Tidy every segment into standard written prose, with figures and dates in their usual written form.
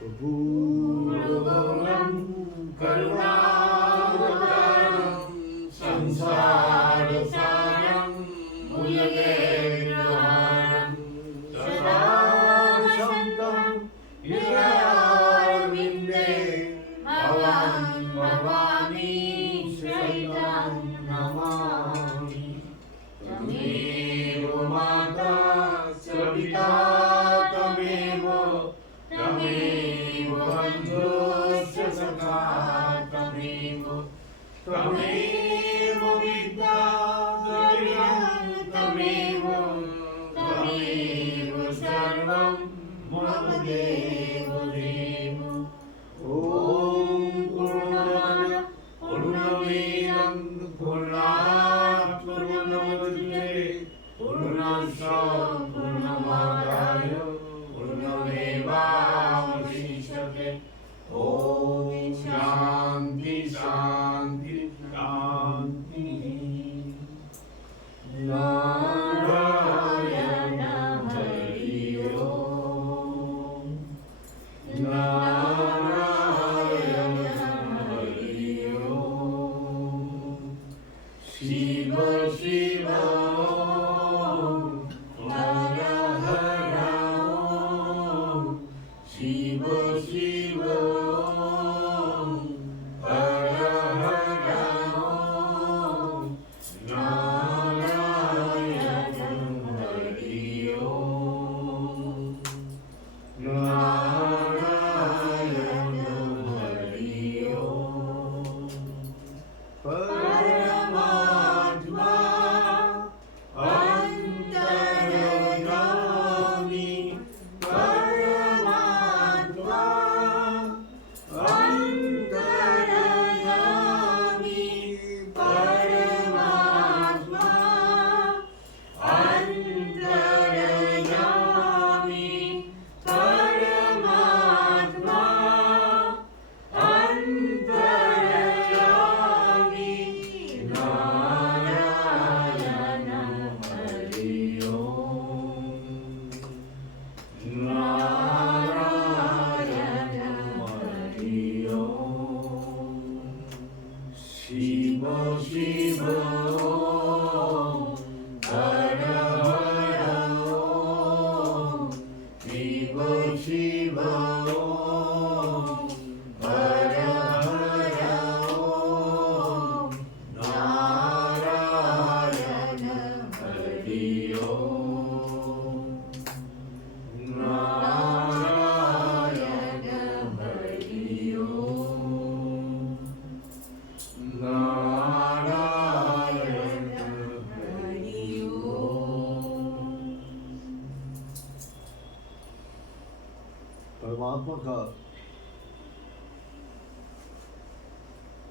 कर्पूरगौरं करुणावतारं संसारसारं भुजगेन्द्रहारं सदा शान्तं हृदयारविन्दे भवं भवानी शरणं नमामि। त्वमेव माता च पिता त्वमेव त्वमेव बन्धुश्च सखा त्वमेव त्वमेव विद्या द्रविणं त्वमेव त्वमेव सर्वं मम देव देव। ॐ पूर्णमद पूर्णमिदं पूर्णात् पूर्णमुदच्यते पूर्णस्य पूर्णमादाय पूर्णमेवावशिष्यते। ॐ शान्ति शान्ति शान्ति। नारायण हरि ओम् नारायण हरि ओम्। शिव शिव हर हर ओम् शिव शिव हर हर ओम् नारायण हरि ओम् नारायण हरि ओम्। परमात्मा अंतर्यामी परमात्मा अंतर्यामी परमात्मा अंतर्यामी परमात्मा अंतर्यामी नारायण हरि ओम् नारायण हरि ओम्। शिव शिव हर हर ओम् शिव शिव हर हर ओम् नारायण हरि ओम् नारायण हरि ओम् नारायण हरि ओम्। परमात्मा का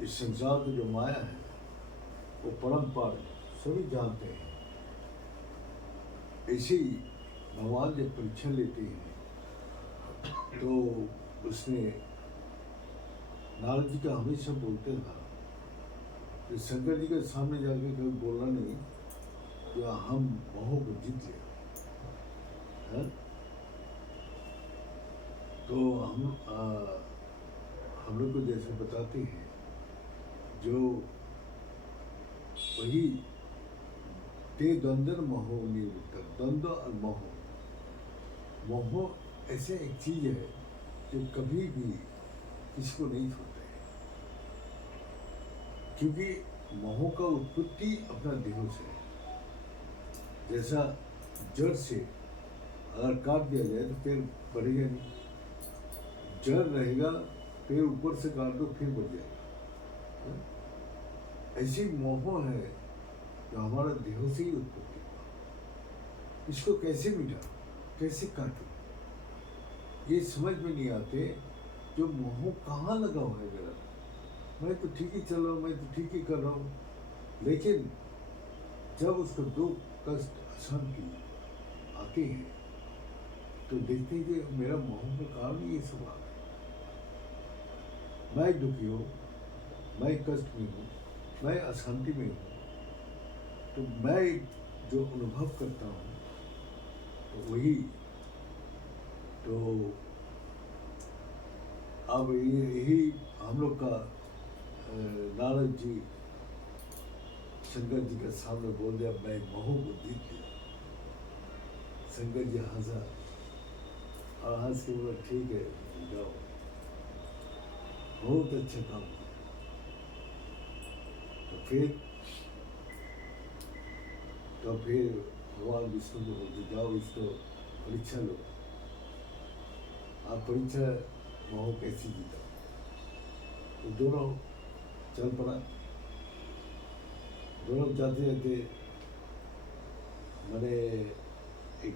इस संसार की जो माया है वो परम्पर सभी जानते हैं। ऐसे ही भगवान जब परीक्षा लेते हैं तो उसने नारद जी का हमेशा बोलते था कि शंकर जी के सामने जाके कभी बोलना नहीं कि हम मोह को जीत लिया है। तो हम लोग को जैसे बताते हैं जो वही ते द्वंद्व मोहो निवृत्त द्वंद्व और मोह मोह ऐसे एक चीज है जो कभी भी किसी को नहीं छोड़ते हैं, क्योंकि मोह का उत्पत्ति अपना देह से है। जैसा जड़ से अगर काट दिया जाए तो पेड़ बढ़ेगा नहीं, जड़ रहेगा पेड़ ऊपर से काट दो फिर बढ़ जाएगा। ऐसी मोह है जो हमारा देह से ही उत्पत्ति हुआ। इसको कैसे मिटा कैसे काटो ये समझ में नहीं आते। जो मोह कहाँ लगा हुआ है मेरा, मैं तो ठीक ही चल रहा हूँ, मैं तो ठीक ही कर रहा हूँ, लेकिन जब उसको दुख कष्ट अशांति आते हैं तो देखते हैं कि मेरा मोह का कारण ये सब आ गया। मैं दुखी हूँ, मैं कष्ट में हूँ, मैं अशांति में हूँ, तो मैं जो अनुभव करता हूँ तो वही तो अब यही हम लोग का नारद जी शंकर जी के सामने बोल दिया, मैं मोह को जीत लिया। शंकर जी हंसा और हंस के बोला, ठीक है जाओ, बहुत अच्छा काम किया। तो फिर भगवान विष्णु को बोलते, जाओ इसको परीक्षा लो, आप परीक्षा मोह कैसी जीता। तो दोनों चल पड़ा। दोनों जाते जाते मैंने एक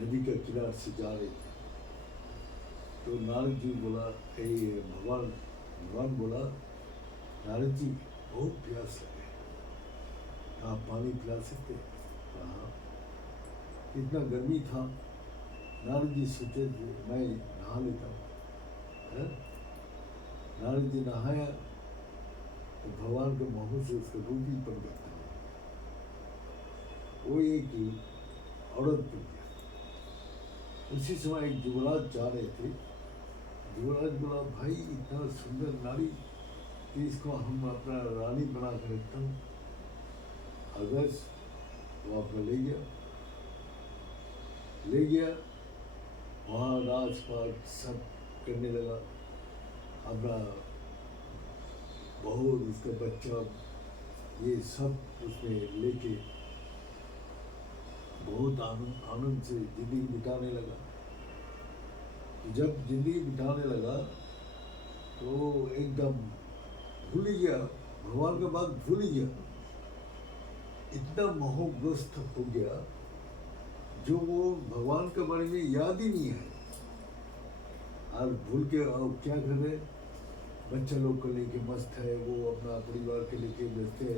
नदी के किनारे से जा रहे थे। तो नारद जी बोला, भगवान बोला, नारद जी बहुत प्यास लगे, आप पानी पिला सकते? हाँ। इतना गर्मी था, नारद जी सोचे थे मैं नहा लेता हूँ। नारद जी नहाया तो भगवान के मोह से उसका रूप ही परिवर्तन हो गया। वो एक औरत बन गया। उसी समय एक युवराज जा रहे थे। युवराज बोला, भाई इतना सुंदर नारी, कि इसको हम अपना रानी बना कर रखता हूँ। अगर वो अपना ले गया, वहाँ राजपाट सब करने लगा। अपना बहू, उसका बच्चा, ये सब उसमें लेके बहुत आनंद से जिंदगी बिताने लगा। जब जिंदगी बिताने लगा तो एकदम भूल ही गया, भगवान के बाद भूल ही गया। इतना मोहग्रस्त हो गया जो वो भगवान के बारे में याद ही नहीं है। और भूल के और क्या कर रहे, बच्चा लोग को लेके मस्त है, वो अपना परिवार के लेके व्यस्त है,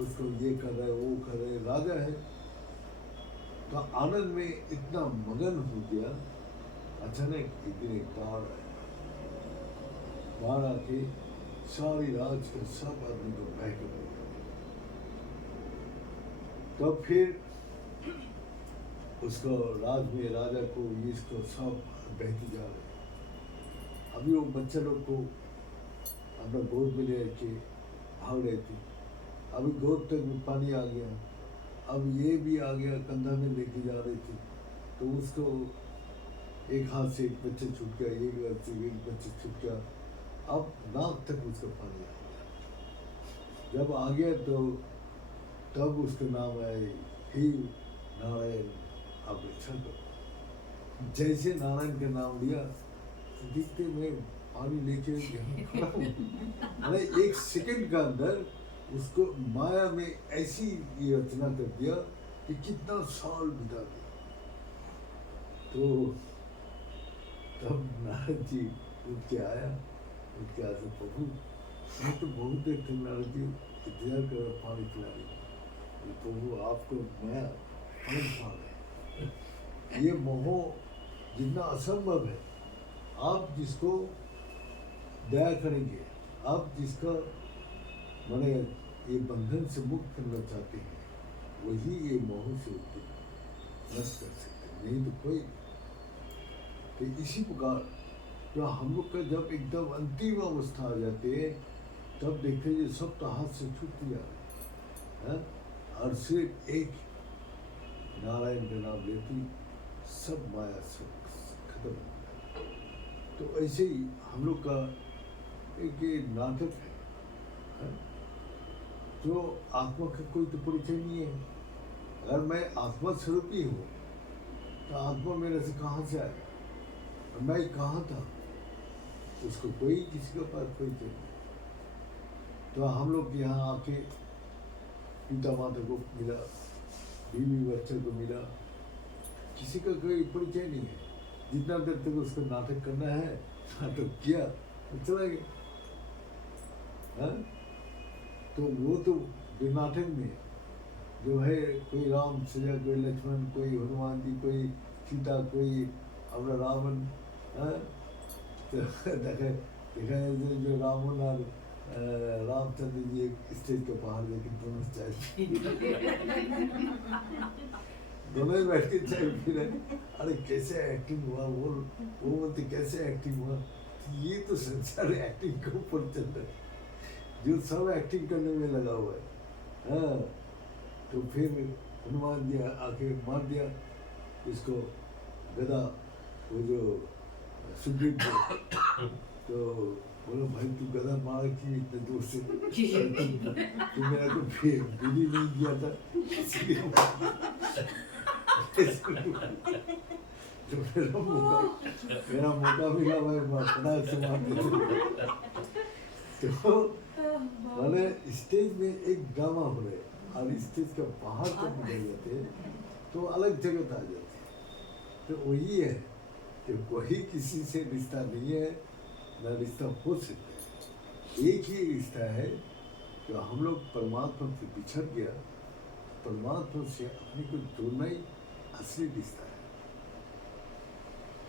उसको ये कर रहा है, वो कर रहे, राजा है। तो आनंद में इतना मगन हो गया। अचानक एक दिन एक बाढ़ आके सारी राज के सब आदमी को बह कर दिया। तब फिर उसको राज में राजा को इसको सब बहती जा रहे। अभी वो बच्चा लोग को अपना गोद में ले के भाग रहे थे। अभी गोद तक में पानी आ गया, अब ये भी आ गया, कंधा में लेके जा रहे थे। तो उसको एक हाथ से एक बच्चा छूट गया, एक हाथ से एक बच्चा छूट गया, अब नाक तक उसका पानी आ गया। जब आ गया तो तब उसका नाम है, हे नारायण आप रक्षा करो। जैसे नारायण का नाम लिया, दिखते में पानी लेके यहाँ खड़ा हूँ। मैंने एक सेकंड का अंदर उसको माया में ऐसी ये रचना कर दिया कि कितना साल बिता दिया। तो तब नारद जी उठ के आया, उठ के आया तो प्रभु मैं तो बहुत देर तक नारद जी इंतजार कर रहा पानी पिलाने। प्रभु आपको माया अलग भाव है, ये मोह जितना असंभव है, आप जिसको दया करेंगे, आप जिसका मैंने ये बंधन से मुक्त करना चाहते हैं, वही ये मोह से नष्ट कर सकते हैं, नहीं तो कोई। तो इसी प्रकार जो हम लोग का जब एकदम अंतिम अवस्था आ जाते हैं, तब देखते हैं सब तो हाथ से छूट जा रहे हैं, और सिर्फ एक नारायण का नाम लेती सब माया सब खत्म हो गया। तो ऐसे ही हम लोग का एक ये नाटक है, जो आत्मा का कोई तो परिचय नहीं है। अगर मैं आत्मा स्वरूप ही हूँ तो आत्मा मेरे से कहाँ से आएगा, मैं कहाँ था, उसको कोई किसी का पास परिचय नहीं। तो हम लोग यहाँ आके पिता माता को मिला, बीवी बच्चे को मिला, किसी का कोई परिचय नहीं है। जितना देर तक उसको नाटक करना है, नाटक किया तो चला गया। तो वो तो नाटक में जो है, कोई राम सजा, कोई लक्ष्मण, कोई हनुमान जी, कोई सीता, कोई अपना रावण। तो देखा जो रावण और रामचंद्र जी एक स्टेज के बाहर लेकिन दोनों चाय दोनों ही बैठ के चाय पी रहे। अरे कैसे एक्टिंग हुआ, वो बोलते कैसे एक्टिंग हुआ। ये तो संसार एक्टिंग के ऊपर चल रहा है, जो सब एक्टिंग करने में लगा हुआ है। हाँ, तो फिर हनुमान जी आके मार दिया इसको गदा, वो जो सुग्रीव को। तो बोला भाई तू गदा मार की इतने दूर से, तू मेरा तो फिर बिली नहीं किया था इसलिए तो मेरा मौका मिला, मैं फटाक से मार देता। तो माने स्टेज में एक ड्रामा हो रहा है और स्टेज के बाहर जब निकल जाते तो अलग जगत आ जाती। तो वही है कि कोई किसी से रिश्ता नहीं है, ना रिश्ता हो सकता है। एक ही रिश्ता है जो हम लोग परमात्मा से बिछड़ गया, परमात्मा से अपने को जोड़ना ही असली रिश्ता है।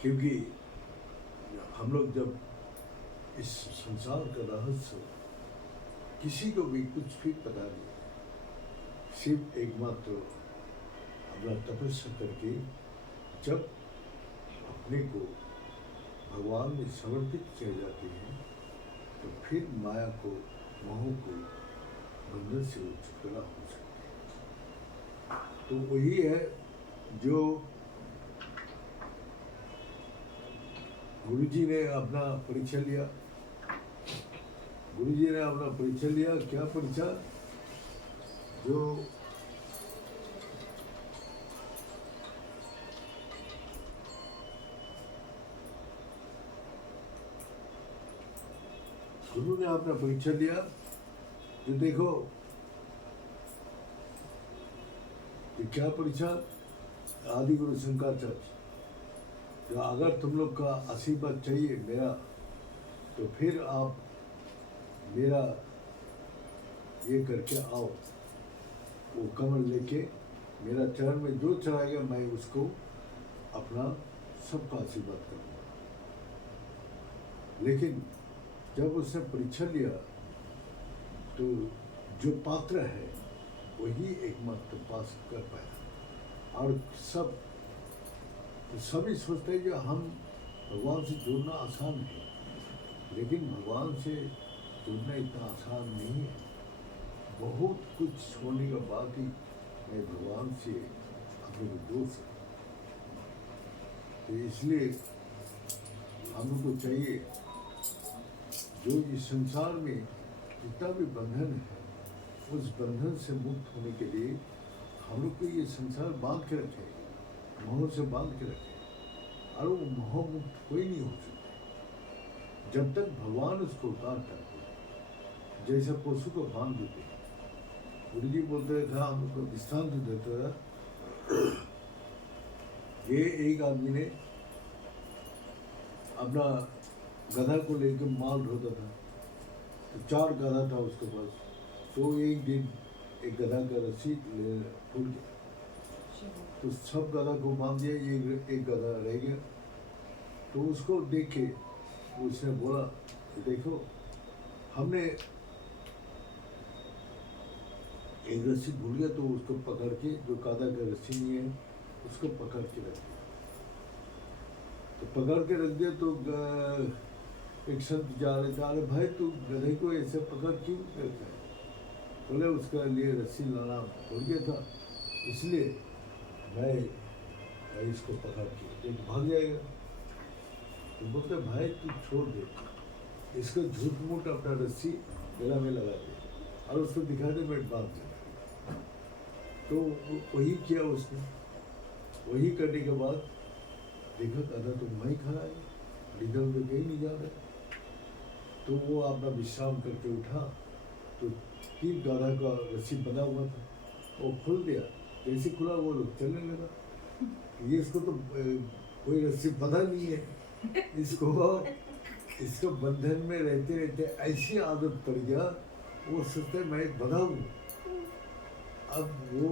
क्योंकि हम लोग जब इस संसार का रहस्य किसी को भी कुछ भी पता नहीं, सिर्फ एकमात्र अपना तपस्या करके जब अपने को भगवान में समर्पित किए जाते हैं तो फिर माया को, मोह को, बंधन से छुटकारा हो सकता है। तो वही है जो गुरुजी ने अपना परीक्षा लिया। गुरुजी ने अपना परीक्षा लिया, क्या परीक्षा? जो गुरु ने अपना परीक्षा लिया, जो देखो ये क्या परीक्षा, आदि गुरु शंकराचार्य, तो अगर तुम लोग का आशीर्वाद चाहिए मेरा, तो फिर आप मेरा ये करके आओ, वो कमल लेके मेरा चरण में जो चढ़ाएगा मैं उसको अपना सबका आशीर्वाद करूँगा। लेकिन जब उसने परीक्षा लिया तो जो पात्र है वही एकमात्र पास कर पाया। और सभी सोचते हैं कि हम भगवान से जुड़ना आसान है, लेकिन भगवान से जुड़ना इतना आसान नहीं है। बहुत कुछ छोड़ने के बाद ही मैं भगवान से अपने को जोड़ सकता। तो इसलिए हम लोग को चाहिए जो इस संसार में जितना भी बंधन है, उस बंधन से मुक्त होने के लिए हम लोग को ये संसार बांध के रखे, मोह से बांध के रखे, और वो मोह मुक्त कोई नहीं हो सकता जब तक भगवान उसको उतार करते, जैसे पशु को बांध देते। गुरु जी बोलते था, हमको दृष्टांत देता था, ये एक आदमी ने अपना गधा को लेकर माल ढोता था, तो 4 गधा था उसके पास। तो एक दिन एक गधा का रस्सी टूट गया, तो सब गधा को बांध दिया, एक गधा रह गया। तो उसको देख के उसने बोला, देखो हमने एक रस्सी भूल गया, तो उसको पकड़ के, जो गधा का रस्सी नहीं है उसको पकड़ के रख दिया। तो पकड़ के रख दिया तो एक संत जा रहे थे, अरे भाई तू गधे को ऐसे पकड़ क्यों रखा है? बोले उसका लिए रस्सी लाना भूल गया था, इसलिए मैं इसको पकड़ के एक भाग जाएगा। तो बोलते भाई तू छोड़ दे इसको, झूठ मूठ अपना रस्सी गला में लगा दे और उसको दिखा दे मैं बांध देगा। तो वही किया उसने। वही करने के बाद देखा गधा तो वहीं खड़ा है, इधर उधर कहीं नहीं जा रहा। तो वो अपना विश्राम करके उठा, तो 3 गधा का रस्सी बना हुआ था, वो खुल दिया। जैसे खुला वो लोग चलने लगा। ये इसको तो कोई रस्सी बंधा नहीं है, इसको बंधन में रहते रहते ऐसी आदत पड़ गया, वो सोचते मैं बंधा हूँ। अब वो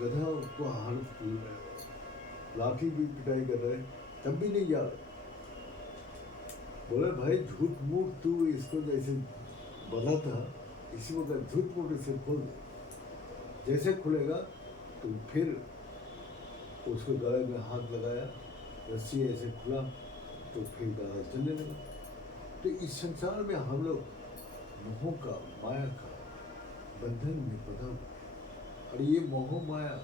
गधा उसको हर लाठी भी पिटाई कर रहा है, तब भी नहीं जा रहा। बोले भाई झूठ मूठ तू इसको जैसे बंधा था, इसी वक्त झूठ मूठ इसे खोल दे। जैसे खुलेगा तो फिर उसको गले में हाथ लगाया, रस्सी ऐसे खुला, तो फिर गधा चलने लगा। तो इस संसार में हम लोग मोह का, माया का बंधन में बंधा हुआ। और ये मोह माया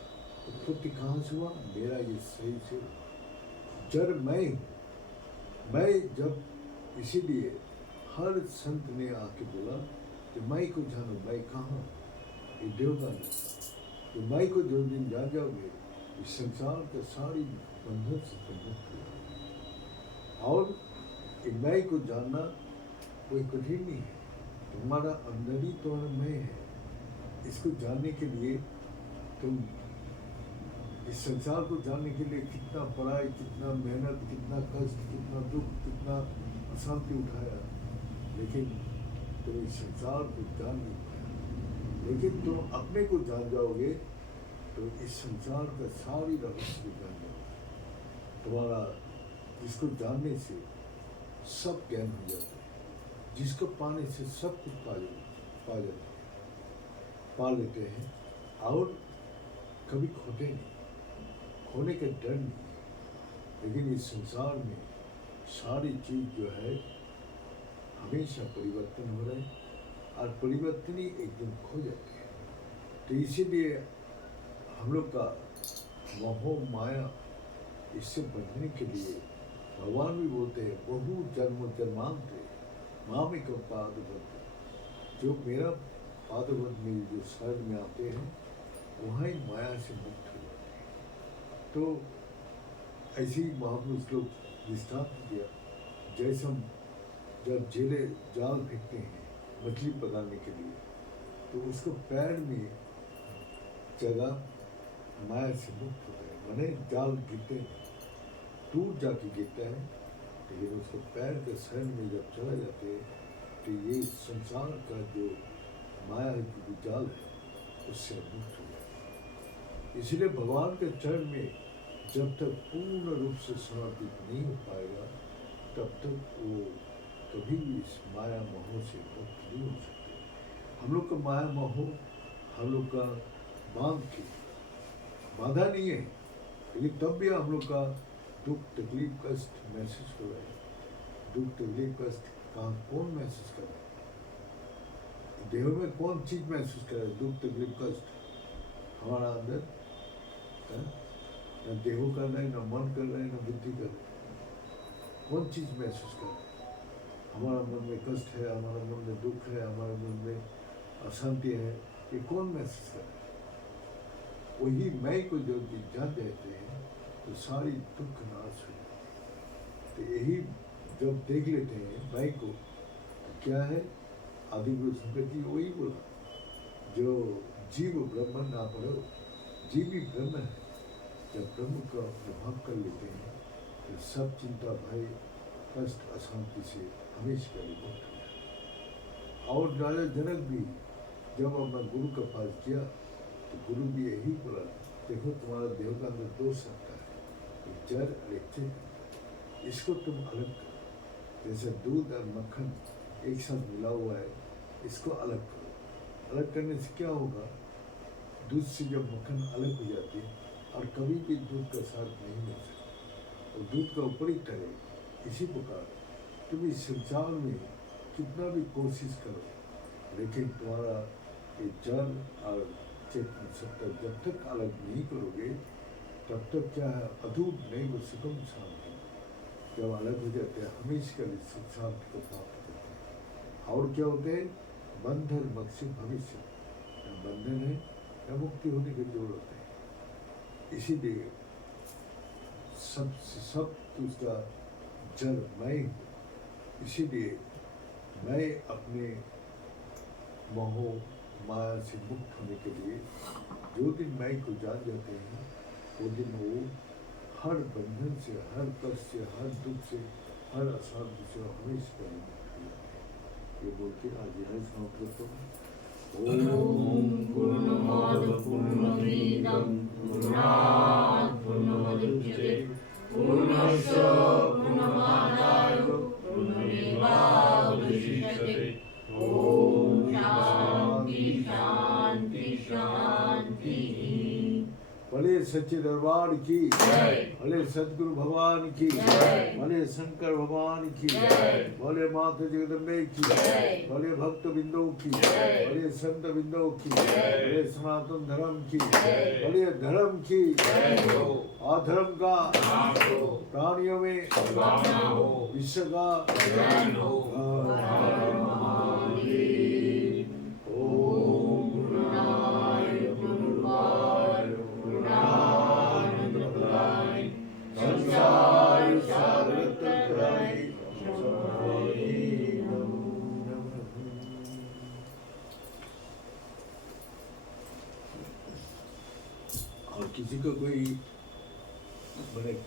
उत्पत्ति कहाँ से हुआ? मेरा ये शरीर से हुआ। जड़ मैं हूँ। मैं जब, इसीलिए हर संत ने आके बोला कि मैं को जानो, मैं कहाँ, ये देवता ने। तो मैं को जो दिन जान जाओगे, इस संसार का सारी बंधन से मुक्त हो जाओगे। और मैं को जानना कोई कठिन नहीं है, तुम्हारा अंदर ही तो मैं है। इसको जानने के लिए तुम इस संसार को जानने के लिए कितना पढ़ाई, कितना मेहनत, कितना कष्ट, कितना दुख, कितना अशांति उठाया, लेकिन तुम इस संसार को जान नहीं पाया। लेकिन तुम अपने को जान जाओगे तो इस संसार का सारी रहस्य जान जाओगे। तुम्हारा जिसको जानने से सब ज्ञान हो जाता है, जिसको पाने से सब कुछ पा लेते हैं, और कभी खोते नहीं, खोने का डर नहीं। लेकिन इस संसार में सारी चीज जो है हमेशा परिवर्तन हो रहे हैं, और परिवर्तन ही एक दिन खो जाते हैं। तो इसीलिए हम लोग का मोह माया, इससे बचने के लिए भगवान भी बोलते हैं, बहु जन्म जन्मांतरे मामिकं पादवत्। जो मेरा पादवत् में जो शरण में आते हैं, वहाँ ही माया से मुक्त हो जाते हैं। तो ऐसे ही महापुरुष लोग दृष्टांत दिया, जैसे हम जब जेले जाल फेंकते हैं मछली पकड़ने के लिए, तो उसको पैर में जगह माया से मुक्त होता है, माने जाल गिरते हैं, दूर जाके गिरता है, लेकिन उसको पैर के शरण में जब चला जाते हैं, तो ये संसार का जो माया है, जो जाल है, उससे मुक्त हो जाता है। इसलिए भगवान के चरण में जब तक पूर्ण रूप से समर्पित नहीं हो पाएगा, तब तक वो कभी भी इस माया मोह से मुक्त नहीं हो सकते। हम लोग का माया मोह हम लोग का बाधा नहीं है, लेकिन तब भी हम लोग का दुख तकलीफ कष्ट महसूस कर रहे हैं। दुख तकलीफ कष्ट कहाँ कौन महसूस कर रहा है? देह में कौन चीज महसूस कर रहा है? दुख तकलीफ कष्ट हमारा अंदर न देहो कर रहे, न मन कर रहे, न बुद्धि कर रहे। कौन चीज महसूस कर रहा है? हमारा मन में कष्ट है, हमारा मन में दुख है, हमारे मन में अशांति है, ये कौन महसूस कर रहा है? वही मैं को जो जान जाते हैं, तो सारी दुख नाश हो जाती है। तो यही जब देख लेते हैं मैं को, तो क्या है? आदि गुरु शंकर जी वही बोला, जो जीव ब्रह्म ना पढ़ो, जीव ही ब्रह्म है। जब ब्रह्म का अनुभव कर लेते हैं, तो सब चिंता, भय, कष्ट, अशांति से हमेशा के लिए मुक्त हो जाते। और राजा जनक भी जब अपना गुरु के पास गया, तो गुरु भी यही बोला, देखो तुम्हारा देह का अंदर दो सत्ता है, एक जड़ और एक चेतन, इसको तुम अलग करो। जैसे दूध और मक्खन एक साथ मिला हुआ है, इसको अलग करो। अलग करने से क्या होगा? दूध से जब मक्खन अलग हो जाती है, और कभी भी दूध का साथ नहीं मिल सकता, और दूध का ऊपर ही ठहरे। इसी प्रकार तुम इस संसार में कितना भी कोशिश करो, लेकिन तुम्हारा ये जड़ और चेतन सत्ता जब तक अलग नहीं करोगे, तब तक क्या है? अधूर नहीं वो सुगम शांति। जब अलग हो जाते हैं, हमेशा के लिए सुख शांति को प्राप्त करते हैं। और क्या होते हैं? बंधन मक्ष भविष्य, न बंधन है न मुक्ति होने की जरूरत है। इसीलिए सब उसका जड़ मैं हूँ। इसीलिए मैं अपने मोह माया से मुक्त होने के लिए जो दिन मैं को जान जाते हैं, वो दिन वो हर बंधन से, हर कष्ट से, हर दुख से, हर अशांति से हमेशा के लिए मुक्त हो जाते हैं। ये बोल के आज यह समाप्त करता हूँ। ओम पूर्णमद पूर्णमिदं पूर्णात् पूर्णमुदच्यते पूर्णस्य पूर्णमादाय पूर्णमेवावशिष्यते। ओम शांति शांति शांति। बोले सच्चे दरबार की जय। भले सदगुरु भगवान की जय। भले शंकर भगवान की जय। भले माता जगदम्बे की जय। भले भक्त बिंदु की जय। भले संत बिंदु की जय। भले सनातन धर्म की जय। भले धर्म की जय हो। अधर्म का नाश हो। प्राणियों में सद्भावना हो। विश्व का कल्याण हो। हाँ। हर महादेव। ओम गुरुनाय गुरुपाद गुरुनानंद प्रदाय संसार सागर तराय और किसी को कोई मैंने